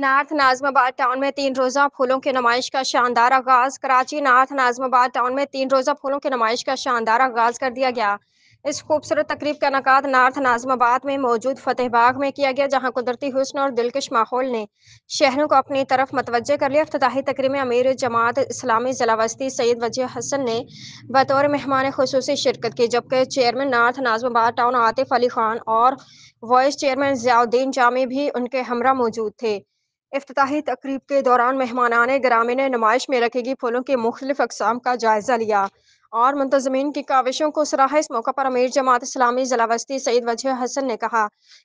North Nazimabad town में 3 रोज़ा फूलों की नुमाइश का शानदार आगाज़। कराची नार्थ नाज़िमाबाद टाउन में 3 रोज़ा फूलों की नुमाइश का शानदार आगाज़ कर दिया गया। इस खूबसूरत तकरीब का इनेकाद नार्थ नाज़िमाबाद में मौजूद फतेह बाग में किया गया, जहाँ कुदरती हुस्न और दिलकश माहौल ने शहरों को अपनी तरफ मतवज्जे कर लिया। इफ्तिताही तकरीब में अमीर जमात इस्लामी ज़िला वस्ती सैयद वजीह हसन ने बतौर मेहमान खुसूसी शिरकत की, जबकि chairman north Nazimabad town Atif Ali Khan और वाइस चेयरमैन ज़ियाउद्दीन जामी भी उनके हमरा मौजूद थे। इफ्तिताही तकरीब के दौरान मेहमानाने गिरामी ने नुमाइश में रखी फूलों की मुख्तलिफ अक़साम का जायज़ा लिया और मुंतज़मीन की काविशों को सराहा। इस मौके पर अमीर जमात इस्लामी ज़िला वस्ती सैयद वजीह हसन ने कहा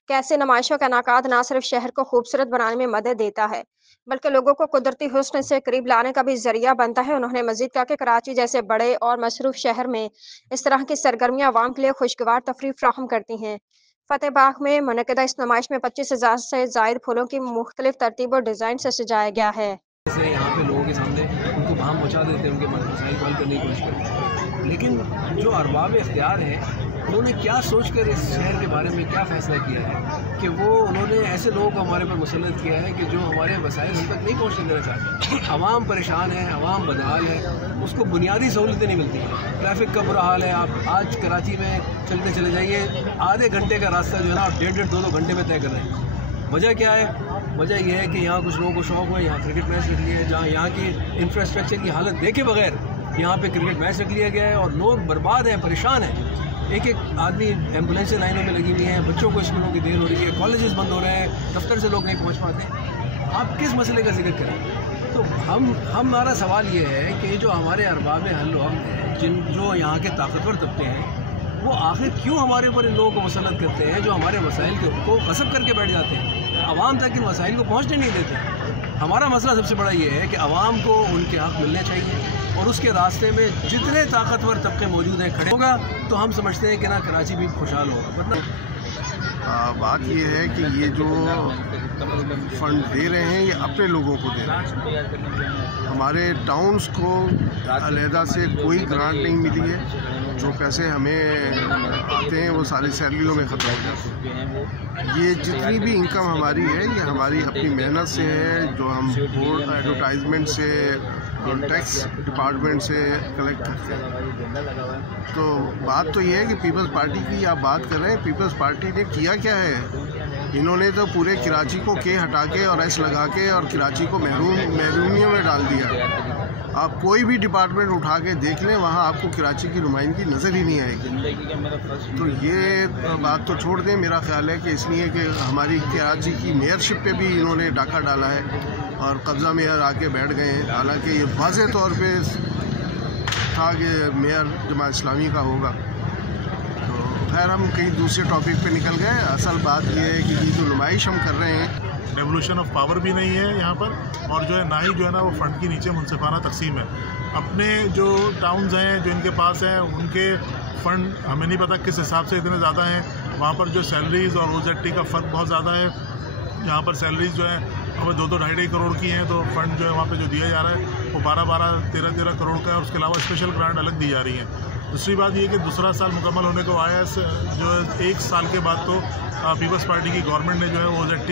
कि ऐसे नुमाइशों का इनेकाद न सिर्फ शहर को खूबसूरत बनाने में मदद देता है, बल्कि लोगों को कुदरती हुस्न से करीब लाने का भी जरिया बनता है। उन्होंने मजीद कहा कि कराची जैसे बड़े और मसरूफ शहर में इस तरह की सरगर्मियाँ आवाम के लिए खुशगवार तफरीह फराहम करती हैं। फतेह बाग में मुनक़िदा इस नुमाइश में 25,000 से ज़ायद फूलों की मुख्तलिफ तरतीब और डिज़ाइन से सजाया गया है। जैसे यहाँ पे लोगों के सामने उनको भाम पहुँचा देते हैं, उनके मसाइल हल करने की कोशिश करते हैं, लेकिन जो अरबाब इख्तियार हैं उन्होंने क्या सोचकर इस शहर के बारे में क्या फ़ैसला किया है कि वो उन्होंने ऐसे लोगों को हमारे पर मुसल्लत किया है कि जो हमारे वसाइल हम तक नहीं पहुँचने देना चाहते। आवाम परेशान है, आवाम बदहाल है, उसको बुनियादी सहूलतें नहीं मिलती हैं। ट्रैफिक का बुरा हाल है। आप आज कराची में चलते चले जाइए, आधे घंटे का रास्ता जो है ना आप 1.5 2 घंटे में तय कर रहे हैं। वजह क्या है? वजह यह है कि यहाँ कुछ लोगों को शौक़ है, यहाँ क्रिकेट मैच रख लिया है, जहाँ यहाँ की इंफ्रास्ट्रक्चर की हालत देखे बगैर यहाँ पे क्रिकेट मैच रख लिया गया है और लोग बर्बाद हैं, परेशान हैं। एक एक आदमी एम्बुलेंसें लाइनों में लगी हुई हैं, बच्चों को स्कूलों की देर हो रही है, कॉलेजेस बंद हो रहे हैं, दफ्तर से लोग नहीं पहुँच पाते। आप किस मसले का जिक्र करें? तो हमारा सवाल ये है कि जो हमारे अरबाब हल हैं, जो यहाँ के ताकतवर तबके हैं, वो आखिर क्यों हमारे ऊपर इन लोगों को मुसल्लत करते हैं जो हमारे वसाइल को गसब करके बैठ जाते हैं, आवाम तक इन वसाइल को पहुँचने नहीं देते। हमारा मसला सबसे बड़ा ये है कि आवाम को उनके हक़ मिलने चाहिए और उसके रास्ते में जितने ताकतवर तबके मौजूद हैं खड़े होगा तो हम समझते हैं कि ना कराची भी खुशहाल होगा। वरना बात ये है कि ये जो फंड दे रहे हैं ये अपने लोगों को दे रहे हैं, हमारे टाउन्स को अलहदा से कोई ग्रांट नहीं मिली है। जो पैसे हमें आते हैं वो सारी सैलरियों में ख़त्म हो जाते हैं। ये जितनी भी इनकम हमारी है ये हमारी अपनी मेहनत से है, जो हम बोर्ड एडवर्टाइजमेंट से और टैक्स डिपार्टमेंट से कलेक्ट करते हैं। तो बात तो ये है कि पीपल्स पार्टी की आप बात कर रहे हैं, पीपल्स पार्टी ने किया क्या है? इन्होंने तो पूरे कराची को के हटा के और एस लगा के और कराची को महरूमियों में डाल दिया। आप कोई भी डिपार्टमेंट उठा के देख लें, वहाँ आपको कराची की नुमाइंदगी नज़र ही नहीं आएगी। तो ये बात तो छोड़ दें। मेरा ख्याल है कि इसलिए कि हमारी कराची की मेयरशिप पे भी इन्होंने डाका डाला है और कब्ज़ा मेयर आके बैठ गए हैं। हालांकि ये वाज़ेह तौर पे था कि मेयर जमात इस्लामी का होगा। तो खैर हम कहीं दूसरे टॉपिक पे निकल गए। असल बात ये है कि ये जो नुमाइश हम कर रहे हैं, रेवोल्यूशन ऑफ पावर भी नहीं है यहाँ पर, और जो है ना ही जो है ना वो फंड के नीचे मुनसिफाना तकसीम है। अपने जो टाउन्स हैं जो इनके पास हैं उनके फ़ंड हमें नहीं पता किस हिसाब से इतने ज़्यादा हैं। वहाँ पर जो सैलरीज़ और OZT का फ़र्क बहुत ज़्यादा है। यहाँ पर सैलरीज़ जो है अब 2-2 करोड़ की हैं, तो फंड जो है वहाँ पे जो दिया जा रहा है वो 12-12, 13-13 करोड़ का है। उसके अलावा स्पेशल ग्रांट अलग दी जा रही हैं। दूसरी बात ये कि दूसरा साल मुकम्मल होने को आया है, जो है 1 साल के बाद तो पीपल्स पार्टी की गवर्नमेंट ने जो है OZT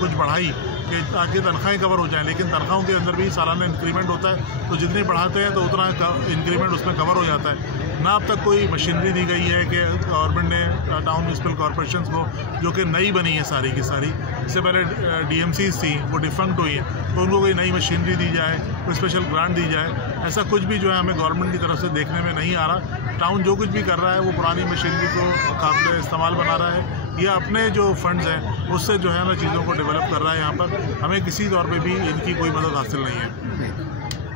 कुछ बढ़ाई कि ताकि तनख्वाहें कवर हो जाएं, लेकिन तनख्वाहों के अंदर भी सालाना इंक्रीमेंट होता है, तो जितनी बढ़ाते हैं तो उतना इंक्रीमेंट उसमें कवर हो जाता है ना। अब तक कोई मशीनरी दी गई है कि गवर्नमेंट ने टाउन म्यूनसिपल कॉरपोरेशन को, जो कि नई बनी है सारी की सारी, इससे पहले DMCs थी वो डिफंक्ट हुई हैं, तो उनको कोई नई मशीनरी दी जाए, कोई स्पेशल ग्रांट दी जाए, ऐसा कुछ भी जो है हमें गवर्नमेंट की तरफ से देखने में नहीं आ रहा। टाउन जो कुछ भी कर रहा है वो पुरानी मशीनरी को काबिल इस्तेमाल बना रहा है या अपने जो फंड्स हैं उससे जो है ना चीज़ों को डेवलप कर रहा है। यहाँ पर हमें किसी तौर पे भी इनकी कोई मदद हासिल नहीं है।